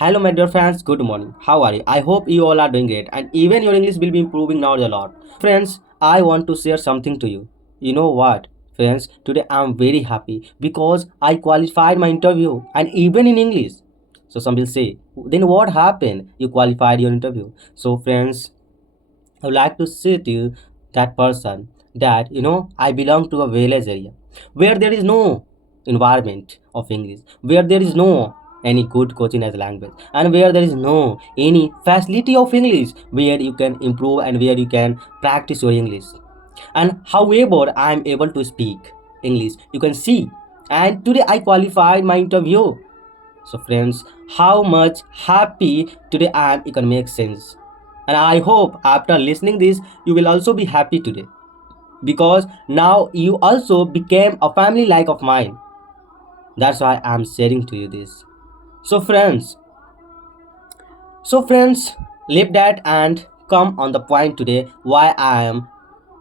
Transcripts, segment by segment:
Hello, my dear fans. Good morning. How are you? I hope you all are doing great, and even your English will be improving now a lot. Friends, I want to share something to you. You know what, friends? Today I am very happy because I qualified my interview, and even in English. So some will say, then what happened? You qualified your interview. So friends, I would like to say to you that person that I belong to a village area where there is no environment of English, where there is no any good coaching as language, and where there is no any facility of English where you can improve and where you can practice your English. And however, I am able to speak English. You can see. And today I qualified my interview. So friends, how much happy today I am, it can make sense. And I hope after listening this, you will also be happy today. Because now you also became a family like of mine. That's why I'm sharing to you this. So friends, leave that and come on the point today why I am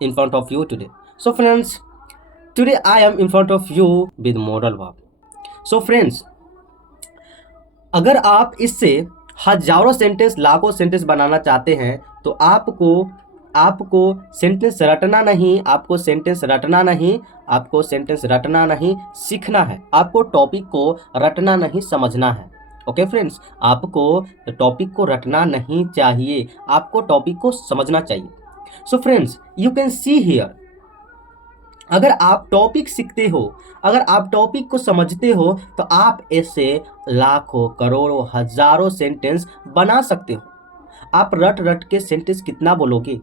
in front of you today. So friends, today I am in front of you with moral verb. So friends, अगर आप इससे हजारों sentence लाखों sentence बनाना चाहते हैं तो आपको आपको सेंटेंस रटना नहीं आपको सेंटेंस रटना नहीं आपको सेंटेंस रटना नहीं सीखना है। आपको टॉपिक को रटना नहीं समझना है। ओके फ्रेंड्स, आपको टॉपिक को रटना नहीं चाहिए, आपको टॉपिक को समझना चाहिए। So friends, you can see here, अगर आप टॉपिक सीखते हो, अगर आप टॉपिक को समझते हो तो आप ऐसे लाखों करोड़ों हजारों सेंटेंस बना सकते हो। आप रट रट के सेंटेंस कितना बोलोगे?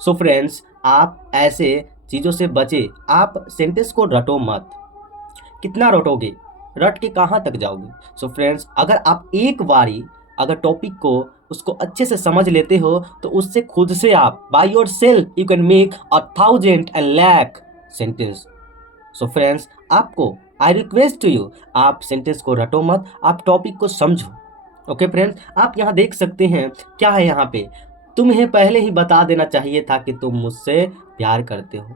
सो फ्रेंड्स, आप ऐसे चीज़ों से बचे। आप सेंटेंस को रटो मत। कितना रटोगे? रट के कहाँ तक जाओगे? सो फ्रेंड्स, अगर आप एक बारी अगर टॉपिक को उसको अच्छे से समझ लेते हो तो उससे खुद से आप by your self you can make 1,000 and lakh sentence. So friends, आपको आई रिक्वेस्ट टू यू, आप सेंटेंस को रटो मत, आप टॉपिक को समझो। ओके फ्रेंड्स, आप यहाँ देख सकते हैं क्या है यहाँ पे, तुम्हें पहले ही बता देना चाहिए था कि तुम मुझसे प्यार करते हो।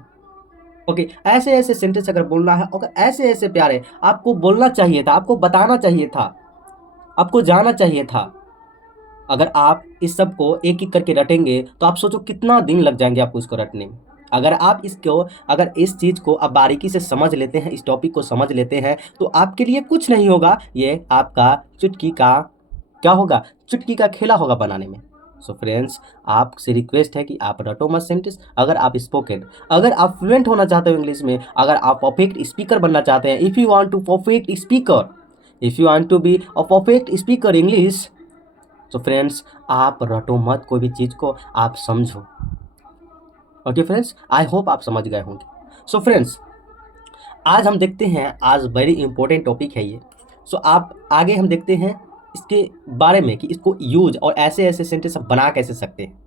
ओके, ऐसे ऐसे सेंटेंस अगर बोलना है, अगर ऐसे ऐसे प्यार है, आपको बोलना चाहिए था, आपको बताना चाहिए था, आपको जाना चाहिए था। अगर आप इस सब को एक एक करके रटेंगे तो आप सोचो कितना दिन लग जाएंगे आपको इसको रटने में। अगर इस चीज़ को आप बारीकी से समझ लेते हैं, इस टॉपिक को समझ लेते हैं तो आपके लिए कुछ नहीं होगा, ये आपका चुटकी का क्या होगा, चुटकी का खेला होगा बनाने में। सो फ्रेंड्स, आपसे रिक्वेस्ट है कि आप रटो मत सेंटेंस। अगर आप स्पोकन, अगर आप फ्लुएंट होना चाहते हो इंग्लिश में, अगर आप परफेक्ट स्पीकर बनना चाहते हैं, if you want to perfect speaker, if you want to be a perfect speaker English, तो फ्रेंड्स आप रटो मत कोई भी चीज़ को, आप समझो। ओके फ्रेंड्स, आई होप आप समझ गए होंगे। सो फ्रेंड्स, आज हम देखते हैं, आज वेरी इंपॉर्टेंट टॉपिक है ये। सो आप आगे हम देखते हैं इसके बारे में कि इसको यूज और ऐसे ऐसे सेंटेंस बना कैसे सकते हैं।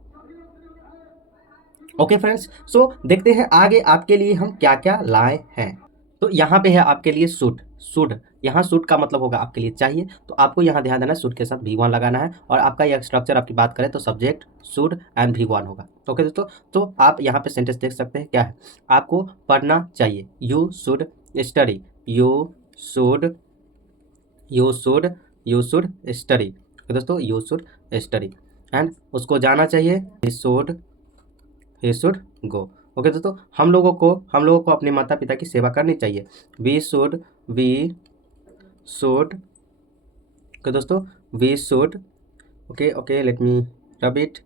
ओके फ्रेंड्स, सो देखते हैं आगे आपके लिए हम क्या क्या लाए हैं। तो यहाँ पे है आपके लिए शुड। शुड, यहाँ शुड का मतलब होगा आपके लिए चाहिए, तो आपको यहाँ ध्यान देना, शुड के साथ भी वन लगाना है। और आपका यह स्ट्रक्चर आपकी बात करें तो सब्जेक्ट शुड एंड भी वन होगा। ओके दोस्तों, तो आप यहाँ पे सेंटेंस देख सकते हैं क्या है, आपको पढ़ना चाहिए। You should study, you should study. Okay दोस्तों, यू शुड स्टडी। एंड उसको जाना चाहिए, ही शुड गो। ओके दोस्तों, हम लोगों को अपने माता पिता की सेवा करनी चाहिए। वी शुड ओके दोस्तों, we should, okay let me rub it.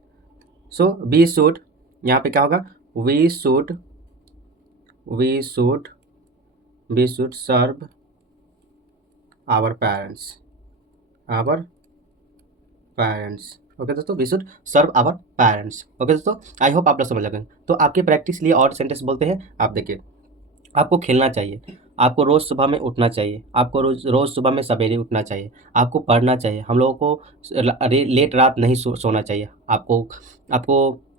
So we should, यहाँ पे क्या होगा, we should serve our parents. Okay दोस्तों, we should serve our parents. Okay दोस्तों, आई होप आप लोग समझ लगे। तो आपके प्रैक्टिस लिए और सेंटेंस बोलते हैं। आप देखिए, आपको खेलना चाहिए, आपको रोज़ सुबह में उठना चाहिए, आपको रोज़ सुबह में सवेरे उठना चाहिए, आपको पढ़ना चाहिए, हम लोगों को लेट रात नहीं सोना चाहिए, आपको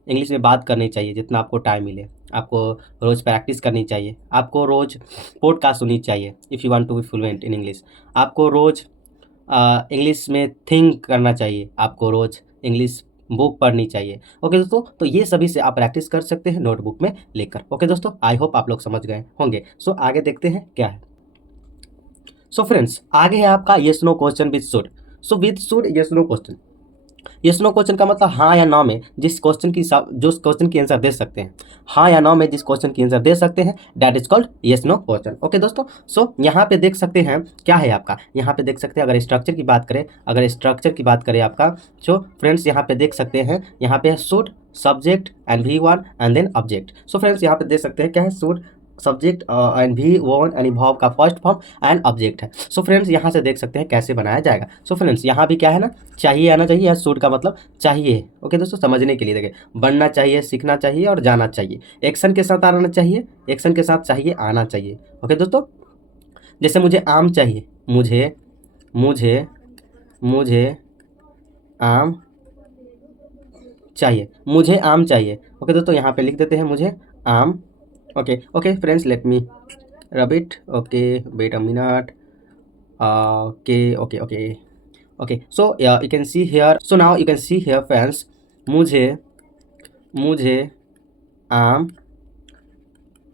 इंग्लिश में बात करनी चाहिए जितना आपको टाइम मिले, आपको रोज़ प्रैक्टिस करनी चाहिए, आपको रोज़ पॉडकास्ट सुननी चाहिए if you want to be fluent in English, आपको रोज़ इंग्लिश में थिंक करना चाहिए, आपको रोज़ इंग्लिश बुक पढ़नी चाहिए। ओके दोस्तों, तो ये सभी से आप प्रैक्टिस कर सकते हैं नोटबुक में लेकर। ओके दोस्तों, आई होप आप लोग समझ गए होंगे। सो आगे देखते हैं क्या है। सो फ्रेंड्स, आगे है आपका yes no question with should. So with should yes no question, yes no question का मतलब हाँ या ना में जिस क्वेश्चन की जो क्वेश्चन की आंसर दे सकते हैं, हाँ या ना में जिस क्वेश्चन की आंसर दे सकते हैं, that is called yes no question. Okay दोस्तों, सो यहाँ पे देख सकते हैं क्या है आपका, यहाँ पे देख सकते हैं अगर स्ट्रक्चर की बात करें, अगर स्ट्रक्चर की बात करें आपका, सो फ्रेंड्स यहाँ पे देख सकते हैं, यहाँ पे should, subject and V1 and then object. So friends यहाँ पे देख सकते हैं क्या है, should, subject and V1 and verb का फर्स्ट फॉर्म एंड ऑब्जेक्ट है। सो फ्रेंड्स यहाँ से देख सकते हैं कैसे बनाया जाएगा। सो फ्रेंड्स यहाँ भी क्या है ना, चाहिए आना चाहिए, शुड का मतलब चाहिए। ओके दोस्तों, समझने के लिए देखिए, बनना चाहिए, सीखना चाहिए और जाना चाहिए, एक्शन के साथ आना चाहिए, एक्शन के साथ चाहिए आना चाहिए। ओके दोस्तों, जैसे मुझे आम चाहिए, मुझे मुझे मुझे आम चाहिए, मुझे आम चाहिए। ओके दोस्तों, यहाँ पे लिख देते हैं मुझे um. Okay okay friends, let me rub it. Okay, wait a minute. Okay okay okay okay, so you can see here, so now you can see here friends, मुझे मुझे आम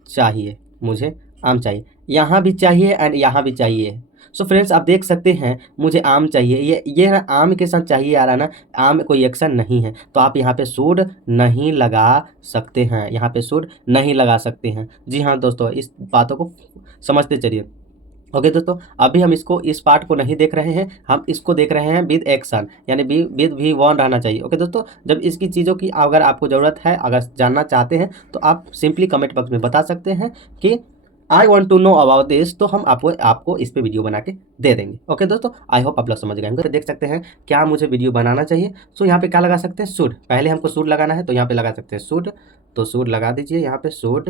चाहिए, मुझे आम चाहिए, यहाँ भी चाहिए एंड यहाँ भी चाहिए। सो फ्रेंड्स आप देख सकते हैं मुझे आम चाहिए, ये ना आम के साथ चाहिए आ रहा ना, आम में कोई एक्शन नहीं है, तो आप यहाँ पे शुड नहीं लगा सकते हैं, यहाँ पे शुड नहीं लगा सकते हैं। जी हाँ दोस्तों, इस बातों को समझते चलिए। ओके दोस्तों, अभी हम इसको, इस पार्ट को नहीं देख रहे हैं, हम इसको देख रहे हैं विद एक्शन, यानी विद V1 रहना चाहिए। ओके दोस्तों, जब इसकी चीज़ों की अगर आपको ज़रूरत है, अगर जानना चाहते हैं, तो आप सिंपली कमेंट बॉक्स में बता सकते हैं कि I want to know about this, तो हम आपको इस पर वीडियो बना के दे देंगे। ओके दोस्तों, आई होप आप लोग समझ गए होंगे। तो देख सकते हैं क्या मुझे वीडियो बनाना चाहिए, सो यहाँ पे क्या लगा सकते हैं, शुड, पहले हमको शुड लगाना है, तो यहाँ पे लगा सकते हैं शुड, तो शुड लगा दीजिए यहाँ पे, शुड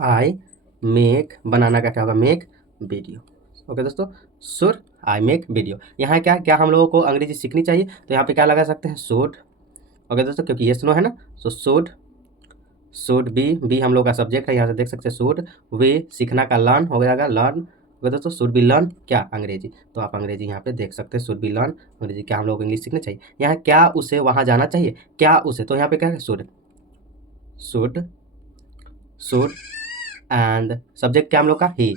आई मेक, बनाना का क्या होगा, मेक वीडियो। ओके दोस्तों, शुड आई मेक वीडियो, यहाँ क्या क्या हम लोगों को अंग्रेजी सीखनी चाहिए, तो यहाँ पे क्या लगा सकते हैं, शुड। ओके दोस्तों, क्योंकि यस नो है ना, सो शुड बी हम लोग का सब्जेक्ट है, यहाँ से देख सकते हैं शुड, वे सीखना का लर्न हो जाएगा, लर्न। ओके दोस्तों, शुड बी लर्न क्या, अंग्रेजी, तो आप अंग्रेजी यहाँ पे देख सकते हैं, शुड बी लर्न अंग्रेजी, क्या हम लोग को इंग्लिश सीखना चाहिए, यहाँ क्या उसे वहाँ जाना चाहिए, क्या उसे, तो यहाँ पे क्या है, should should should and subject क्या हम लोग का, ही,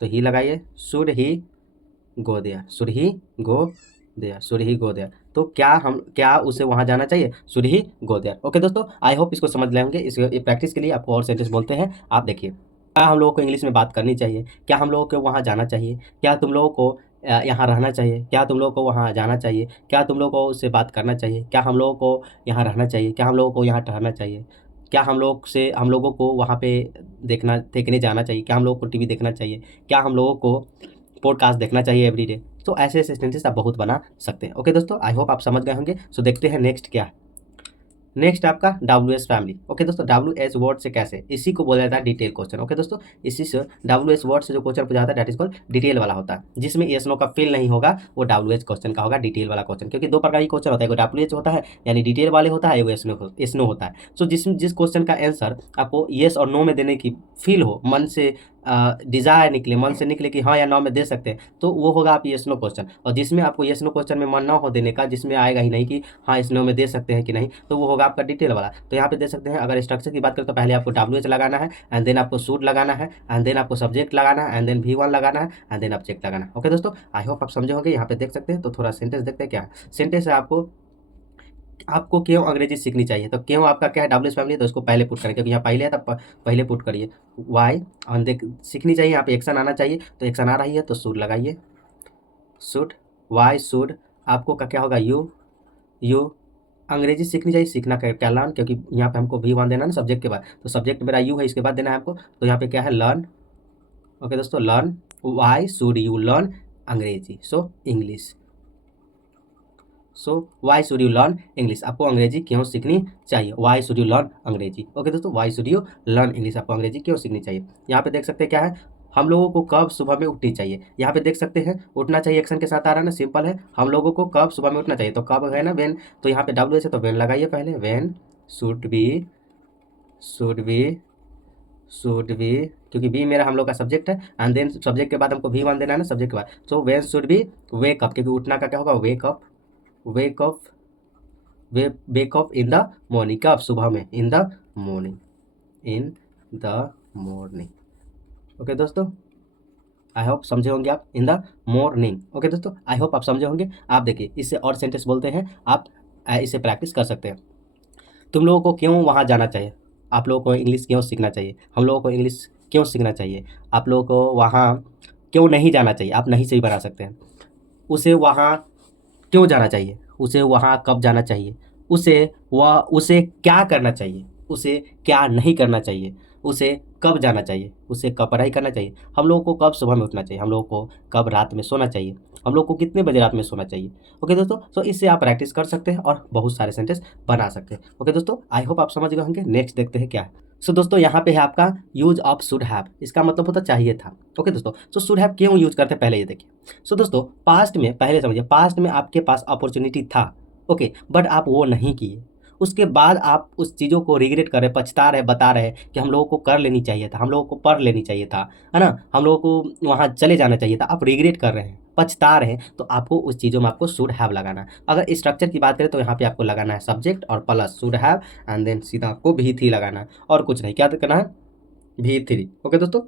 तो ही लगाइए, should he go there, should he go there, should he go there, तो क्या उसे वहाँ जाना चाहिए, should he go there. Okay दोस्तों, आई होप इसको समझ लेंगे। इस प्रैक्टिस के लिए आपको और सेंटेंस बोलते हैं, आप देखिए, क्या हम लोगों को इंग्लिश में बात करनी चाहिए, क्या हम लोगों को वहाँ जाना चाहिए, क्या तुम लोगों को यहाँ रहना चाहिए, क्या तुम लोगों को वहाँ जाना चाहिए, क्या तुम लोगों को उससे बात करना चाहिए, क्या हम लोगों को यहाँ रहना चाहिए, क्या हम लोगों को यहाँ ठहरना चाहिए, क्या हम लोगों को वहाँ पे देखने जाना चाहिए, क्या हम लोगों को टीवी देखना चाहिए, क्या हम लोगों को पॉडकास्ट देखना चाहिए एवरीडे। तो ऐसे ऐसे सेंटेंसेस आप बहुत बना सकते हैं। ओके दोस्तों, आई होप आप समझ गए होंगे। सो देखते हैं नेक्स्ट क्या है। नेक्स्ट आपका WS फैमिली। ओके दोस्तों, WS वर्ड से कैसे, इसी को बोला जाता है डिटेल क्वेश्चन। ओके दोस्तों, इसी से WS वर्ड से जो क्वेश्चन पूछा जाता है, दैट इज कॉल्ड डिटेल वाला होता है, जिसमें यस नो का फिल नहीं होगा, वो WS क्वेश्चन का होगा, डिटेल वाला क्वेश्चन। क्योंकि दो प्रकार की क्वेश्चन होता है, एक WH होता है यानी डिटेल वाले होता है, एक यस नो होता है। सो जिस क्वेश्चन का आंसर आपको येस और नो में देने की फील हो, मन से डिज़ायर निकले, मन से निकले कि हाँ या ना में दे सकते हैं, तो वो होगा आप येस नो क्वेश्चन। और जिसमें आपको येस नो क्वेश्चन में मन ना हो देने का, जिसमें आएगा ही नहीं कि हाँ इस नो में दे सकते हैं कि नहीं, तो वो होगा आपका डिटेल वाला। तो यहाँ पे दे सकते हैं, अगर स्ट्रक्चर की बात करें तो पहले आपको WH लगाना है, एंड देन आपको शुड लगाना है, एंड देन आपको सब्जेक्ट लगाना है, एंड देन V1 लगाना है, एंड देन ऑब्जेक्ट लगाना है। ओके दोस्तों, आई होप आप समझे होंगे। यहाँ पे देख सकते हैं, तो थोड़ा सेंटेंस देखते हैं क्या सेंटेंस है। आपको क्यों अंग्रेजी सीखनी चाहिए, तो क्यों आपका क्या है, WS फैमिली, तो उसको पहले पुट करें, क्योंकि यहाँ पहले है तब पहले पुट करिए। वाई देख सीखनी चाहिए, यहाँ पे एक्शन आना चाहिए, तो एक्शन आ रही है तो शुड लगाइए, शुड, वाई शुड, आपको का क्या होगा, यू अंग्रेजी सीखनी चाहिए, सीखना क्या लर्न, क्योंकि यहाँ पे हमको V1 देना है ना सब्जेक्ट के बाद, तो सब्जेक्ट मेरा यू है, इसके बाद देना है आपको, तो यहाँ पे क्या है, लर्न। ओके दोस्तों, learn, why should you learn अंग्रेजी, so English, so why should you learn English, आपको अंग्रेजी क्यों सीखनी चाहिए, वाई शुड यू लर्न अंग्रेजी। ओके दोस्तों, why should you learn English, आपको अंग्रेजी क्यों सीखनी चाहिए। यहाँ पे देख सकते हैं क्या है, हम लोगों को कब सुबह में उठनी चाहिए, यहाँ पे देख सकते हैं उठना चाहिए एक्शन के साथ आ रहा है ना, सिंपल है, हम लोगों को कब सुबह में उठना चाहिए, तो कब है ना, वेन, तो यहाँ पे WS है तो वेन लगाइए पहले, when should be should be should be, क्योंकि बी मेरा हम लोग का सब्जेक्ट है, एंड देन सब्जेक्ट के बाद हमको V1 देना है ना सब्जेक्ट के बाद, so when should be wake up, क्योंकि उठना का क्या होगा, wake up, wake up, wake up in the morning, कब, सुबह में, in the morning, in the morning. Okay दोस्तों, आई होप समझे होंगे आप। In the morning. ओके दोस्तों, आई होप आप समझे होंगे। आप देखिए इससे और सेंटेंस बोलते हैं, आप इसे प्रैक्टिस कर सकते हैं। तुम लोगों को क्यों वहाँ जाना चाहिए, आप लोगों को इंग्लिश क्यों सीखना चाहिए, हम लोगों को इंग्लिश क्यों सीखना चाहिए, आप लोगों को वहाँ क्यों नहीं जाना चाहिए, आप नहीं से भी बना सकते हैं। उसे वहाँ क्यों जाना चाहिए, उसे वहाँ कब जाना चाहिए, उसे क्या करना चाहिए, उसे क्या नहीं करना चाहिए, उसे कब जाना चाहिए, उसे कब पढ़ाई करना चाहिए, हम लोगों को कब सुबह में उठना चाहिए, हम लोगों को कब रात में सोना चाहिए, हम लोग को कितने बजे रात में सोना चाहिए। ओके दोस्तों, तो इससे आप प्रैक्टिस कर सकते हैं और बहुत सारे सेंटेंस बना सकते हैं। ओके दोस्तों, आई होप आप समझ गए होंगे। नेक्स्ट देखते हैं क्या है। सो दोस्तों यहाँ पे है आपका यूज ऑफ शुड हैव। इसका मतलब होता चाहिए था। ओके दोस्तों, सो शुड हैव क्यों यूज करते हैं पहले ये देखिए। सो दोस्तों पास्ट में, पहले समझिए, पास्ट में आपके पास अपॉर्चुनिटी था, ओके, बट आप वो नहीं किए। उसके बाद आप उस चीज़ों को रिग्रेट कर रहे, पछता रहे, बता रहे कि हम लोगों को कर लेनी चाहिए था, हम लोगों को पढ़ लेनी चाहिए था, है ना, हम लोगों को वहाँ चले जाना चाहिए था। आप रिग्रेट कर रहे हैं, पछता रहे हैं, तो आपको उस चीज़ों में आपको शुड हैव लगाना है। अगर स्ट्रक्चर की बात करें तो यहाँ पे आपको लगाना है सब्जेक्ट और plus should have and then सीधा आपको भी थी लगाना है, और कुछ नहीं। क्या करना है, भी थ्री। ओके दोस्तों,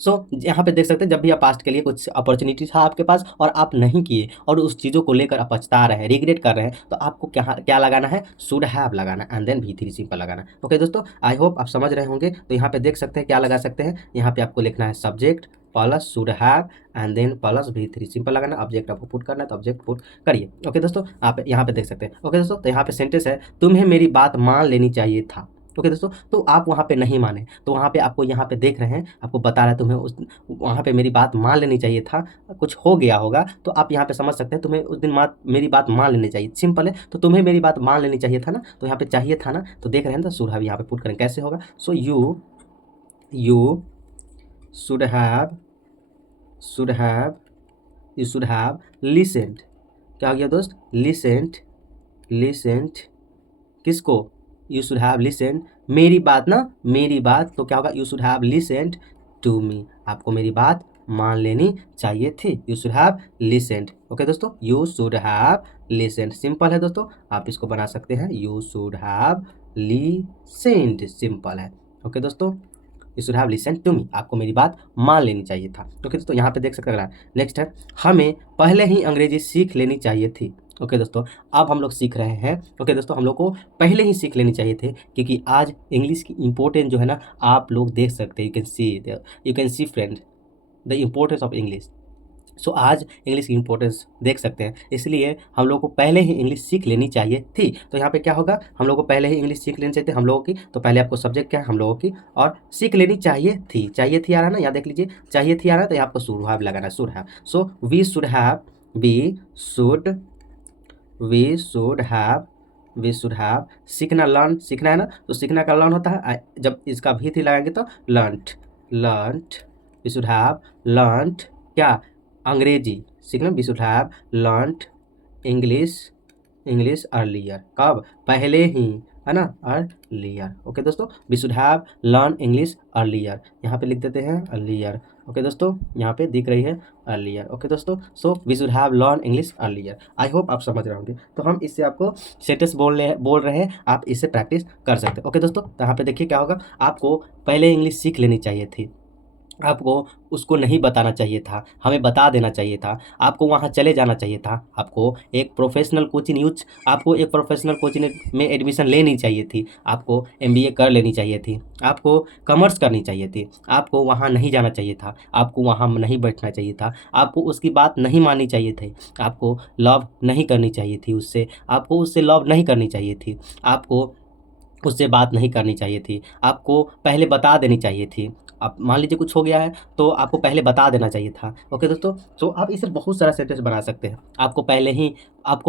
सो यहाँ पे देख सकते हैं जब भी आप पास्ट के लिए कुछ अपॉर्चुनिटी था आपके पास और आप नहीं किए और उस चीज़ों को लेकर आप पछता रहे हैं, रिग्रेट कर रहे हैं, तो आपको क्या क्या लगाना है, शुड हैव लगाना एंड देन भी थ्री सिंपल लगाना। ओके दोस्तों, आई होप आप समझ रहे होंगे। तो यहाँ पे देख सकते हैं क्या लगा सकते हैं, यहाँ पे आपको लिखना है subject plus should have and then plus V three simple लगाना। ऑब्जेक्ट आपको पुट करना है तो ऑब्जेक्ट पुट करिए। ओके दोस्तों, आप यहाँ पे देख सकते हैं। ओके दोस्तों, तो यहाँ पे सेंटेंस है, तुम्हें मेरी बात मान लेनी चाहिए था। ओके दोस्तों, तो आप वहाँ पे नहीं माने, तो वहाँ पे आपको, यहाँ पे देख रहे हैं, आपको बता रहा है तुम्हें उस वहाँ पे मेरी बात मान लेनी चाहिए था, कुछ हो गया होगा, तो आप यहाँ पे समझ सकते हैं तुम्हें उस दिन मेरी बात मान लेनी चाहिए। सिंपल है, तो तुम्हें मेरी बात मान लेनी चाहिए था ना, तो यहाँ पे चाहिए था ना, तो देख रहे हैं ना, शुड हैव यहाँ पे पुट करें, कैसे होगा। सो you should have you should have लिसेंड। क्या हो गया दोस्त, लिसेंड किसको, यू शुड हैव लिसेंड, मेरी बात ना, मेरी बात, तो क्या होगा, you should have listened to me, आपको मेरी बात मान लेनी चाहिए थी। You should have listened. Okay दोस्तों, you should have listened simple है दोस्तों, आप इसको बना सकते हैं, you should have listened simple है। ओके दोस्तों, you should have listen to me, आपको मेरी बात मान लेनी चाहिए था। ओके दोस्तों, यहाँ पे देख सकते हैं। नेक्स्ट है, हमें पहले ही अंग्रेजी सीख लेनी चाहिए थी। ओके दोस्तों, अब हम लोग सीख रहे हैं। ओके दोस्तों, हम लोग को पहले ही सीख लेनी चाहिए थे, क्योंकि आज इंग्लिश की इंपॉर्टेंस जो है ना, आप लोग देख सकते हैं, you can see friend the importance of English. So आज इंग्लिश की इंपॉर्टेंस देख सकते हैं, इसलिए हम लोग को पहले ही इंग्लिश सीख लेनी चाहिए थी। तो यहाँ पे क्या होगा, हम लोग को पहले ही इंग्लिश सीख लेनी चाहिए थी हम लोगों की, तो पहले आपको सब्जेक्ट क्या है, हम लोगों की, और सीख लेनी चाहिए थी, चाहिए थी आ रहा है ना, यहाँ देख लीजिए, चाहिए थी आ रहा है, तो यहाँ आपको शुड हैव लगाना है, should have. So we should have, we should have सीखना, लर्न, सीखना है ना, तो सीखना का लर्न होता है, जब इसका भी थी लगाएंगे तो learned, we should have learned क्या, अंग्रेजी सीखना, we should have learned English earlier, कब, पहले ही, है ना, अर्लियर। ओके दोस्तों, we should have learn English earlier, यहाँ पे लिख देते हैं अर्लियर। ओके दोस्तों, यहाँ पे दिख रही है अर्लियर। ओके दोस्तों, so we should have learn English earlier. I hope आप समझ रहे होंगे। तो हम इससे आपको सेंटेंस बोल रहे हैं, आप इससे प्रैक्टिस कर सकते हैं। ओके दोस्तों, तो यहाँ पे देखिए क्या होगा, आपको पहले इंग्लिश सीख लेनी चाहिए थी, आपको उसको नहीं बताना चाहिए था, हमें बता देना चाहिए था, आपको वहाँ चले जाना चाहिए था, आपको एक प्रोफेशनल कोचिंग में एडमिशन लेनी चाहिए थी, आपको एमबीए कर लेनी चाहिए थी, आपको कॉमर्स करनी चाहिए थी, आपको वहाँ नहीं जाना चाहिए था, आपको वहाँ नहीं बैठना चाहिए था, आपको उसकी बात नहीं माननी चाहिए थी, आपको लव नहीं करनी चाहिए थी उससे, आपको उससे लव नहीं करनी चाहिए थी, आपको उससे बात नहीं करनी चाहिए थी, आपको पहले बता देनी चाहिए थी। अब मान लीजिए कुछ हो गया है तो आपको पहले बता देना चाहिए था। ओके दोस्तों, तो आप इससे बहुत सारा सेंटेंस बना सकते हैं। आपको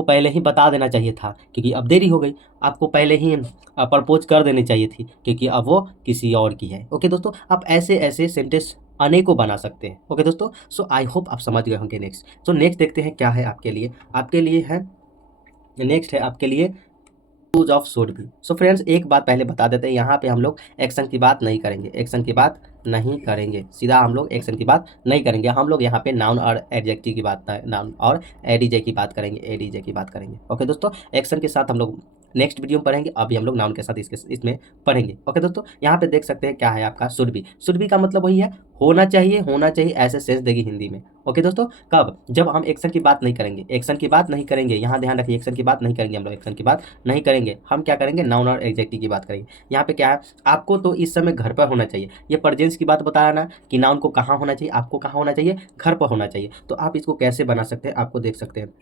पहले ही बता देना चाहिए था, क्योंकि अब देरी हो गई, आपको पहले ही प्रपोज कर देनी चाहिए थी, क्योंकि अब वो किसी और की है। ओके दोस्तों, आप ऐसे ऐसे सेंटेंस अनेकों बना सकते हैं। ओके दोस्तों, सो आई होप आप समझ गए होंगे। नेक्स्ट देखते हैं क्या है आपके लिए है, नेक्स्ट है आपके लिए यूज ऑफ शुड भी। सो फ्रेंड्स, एक बात पहले बता देते हैं, यहाँ पे हम लोग एक्शन की बात नहीं करेंगे, सीधा हम लोग एक्शन की बात नहीं करेंगे, हम लोग यहाँ पे नाउन और एडजेक्टिव की बात, नाउन और एडीजे की बात करेंगे। ओके दोस्तों, एक्शन के साथ हम लोग नेक्स्ट वीडियो में पढ़ेंगे। अभी हम लोग नाउन के साथ इसमें पढ़ेंगे। ओके दोस्तों, यहाँ पे देख सकते हैं क्या है आपका शुड बी। शुड बी का मतलब वही है होना चाहिए ऐसे सेंस देगी हिंदी में। ओके दोस्तों, कब? जब हम एक्शन की बात नहीं करेंगे, एक्शन की बात नहीं करेंगे, यहाँ ध्यान रखिए, एक्शन की बात नहीं करेंगे, हम लोग एक्शन की बात नहीं करेंगे। हम क्या करेंगे? नाउन और एडजेक्टिव की बात करेंगे। यहाँ पे क्या है, आपको तो इस समय घर पर होना चाहिए। ये प्रेजेंस की बात बता रहा ना कि नाउन को कहाँ होना चाहिए, आपको कहाँ होना चाहिए? घर पर होना चाहिए। तो आप इसको कैसे बना सकते हैं, आपको देख सकते हैं।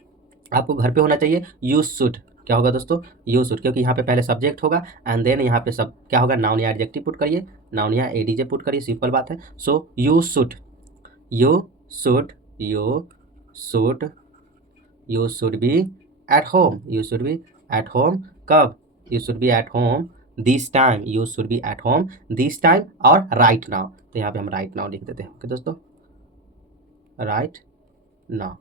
आपको घर पे होना चाहिए यू शुड। क्या होगा दोस्तों? यू शुड, क्योंकि यहाँ पे पहले सब्जेक्ट होगा एंड देन यहाँ पे सब क्या होगा? नाउन या एडजेक्टिव पुट करिए, नाउन या एडीजे पुट करिए, सिंपल बात है। So you should, you should, you should, you should be at home, you should be at home. कब? You should be at home this time, you should be at home this time और right now. तो यहाँ पे हम right now लिख देते हैं। Okay दोस्तों, right now,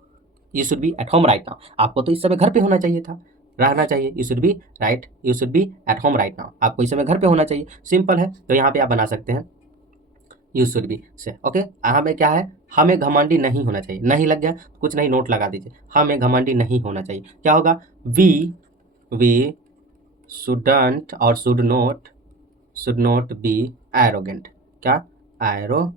you should be at home right now. आपको तो इस समय घर पे होना चाहिए था, रहना चाहिए। You should B right, you should be at home right now. आपको इस समय घर पे होना चाहिए, सिंपल है। तो यहाँ पे आप बना सकते हैं यू शुड बी से। ओके, हमें क्या है? हमें घमंडी नहीं होना चाहिए। नहीं लग गया? कुछ नहीं, नोट लगा दीजिए। हमें घमंडी नहीं होना चाहिए। क्या होगा? वी शुडंट और शुड नॉट बी एरोगेंट। क्या? एरोगेंट।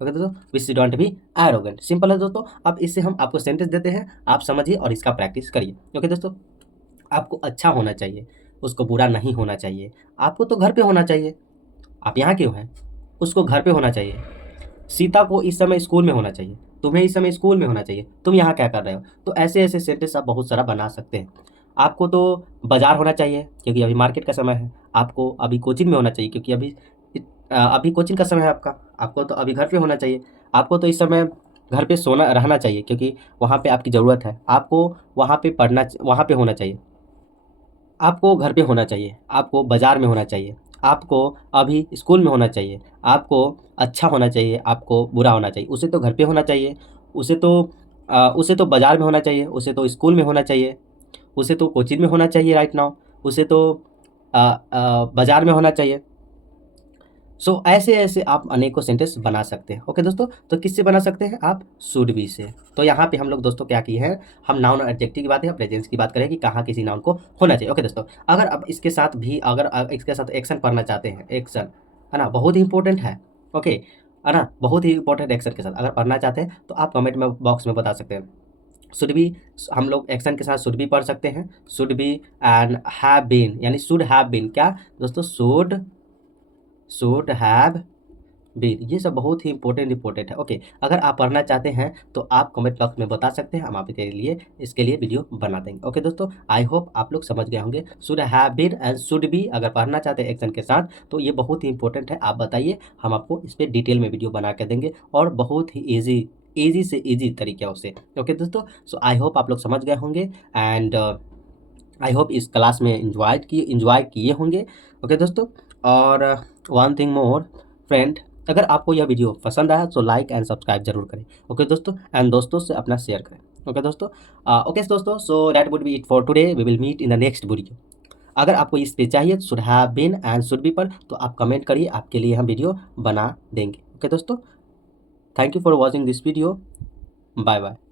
ओके दोस्तों, we should not be arrogant. Simple है दोस्तों। अब इससे हम आपको सेंटेंस देते हैं, आप समझिए और इसका प्रैक्टिस करिए। ओके दोस्तों, आपको अच्छा होना चाहिए, उसको बुरा नहीं होना चाहिए। आपको तो घर पे होना चाहिए, आप यहाँ क्यों हैं? उसको घर पे होना चाहिए। सीता को इस समय स्कूल में होना चाहिए, तुम्हें इस समय स्कूल में होना चाहिए, तुम यहाँ क्या कर रहे हो? तो ऐसे ऐसे सेंटेंस आप बहुत सारा बना सकते हैं। आपको तो बाजार होना चाहिए क्योंकि अभी मार्केट का समय है। आपको अभी कोचिंग में होना चाहिए क्योंकि अभी कोचिंग का समय है आपका। आपको तो अभी घर पे होना चाहिए। आपको तो इस समय घर पे सोना रहना चाहिए क्योंकि वहाँ पे आपकी ज़रूरत है। आपको वहाँ पे होना चाहिए। आपको घर पे होना चाहिए, आपको बाज़ार में होना चाहिए, आपको अभी स्कूल में होना चाहिए, आपको अच्छा होना चाहिए, आपको बुरा होना चाहिए। उसे तो घर पे होना चाहिए, उसे तो बाज़ार में होना चाहिए, उसे तो स्कूल में होना चाहिए, उसे तो कोचिंग में होना चाहिए राइट नाउ, उसे तो बाज़ार में होना चाहिए। सो ऐसे ऐसे आप अनेकों सेंटेंस बना सकते हैं। ओके दोस्तों, तो किससे बना सकते हैं आप? शुड बी से। तो यहाँ पे हम लोग दोस्तों क्या किए हैं, हम नाउन और एडजेक्टिव की बात है, प्रेजेंस की बात करें कि कहाँ किसी नाउन को होना चाहिए। ओके दोस्तों, अगर आप इसके साथ भी इसके साथ एक्शन पढ़ना चाहते हैं, एक्शन है ना, बहुत ही इंपॉर्टेंट है। ओके है ना, बहुत ही इंपॉर्टेंट एक्शन के साथ अगर पढ़ना चाहते हैं तो आप कमेंट में बॉक्स में बता सकते हैं। शुड बी, हम लोग एक्शन के साथ शुड बी पढ़ सकते हैं। Should be and have been, यानी शुड हैव बीन। क्या दोस्तों? Should have been. ये सब बहुत ही इंपॉर्टेंट है। ओके, अगर आप पढ़ना चाहते हैं तो आप कमेंट बॉक्स में बता सकते हैं, हम आपके लिए इसके लिए वीडियो बना देंगे। ओके दोस्तों, आई होप आप लोग समझ गए होंगे। Should have been and should be अगर पढ़ना चाहते हैं एक्शन के साथ तो ये बहुत ही इंपॉर्टेंट है। आप बताइए, हम आपको इस पर डिटेल में वीडियो बना के देंगे और बहुत ही ईजी से ईजी तरीक़ों से। ओके दोस्तों, सो आई होप आप लोग समझ गए होंगे एंड आई होप इस क्लास में इंजॉय किए होंगे। ओके दोस्तों, और वन थिंग मोर फ्रेंड, अगर आपको यह वीडियो पसंद आया तो लाइक एंड सब्सक्राइब जरूर करें। ओके दोस्तों, एंड दोस्तों से अपना शेयर करें। ओके दोस्तों, so that would be it for today, we will meet in the next video. अगर आपको इस पे चाहिए should have been and should be पर, तो आप कमेंट करिए, आपके लिए हम वीडियो बना देंगे। ओके दोस्तों, thank you for watching this video, bye bye.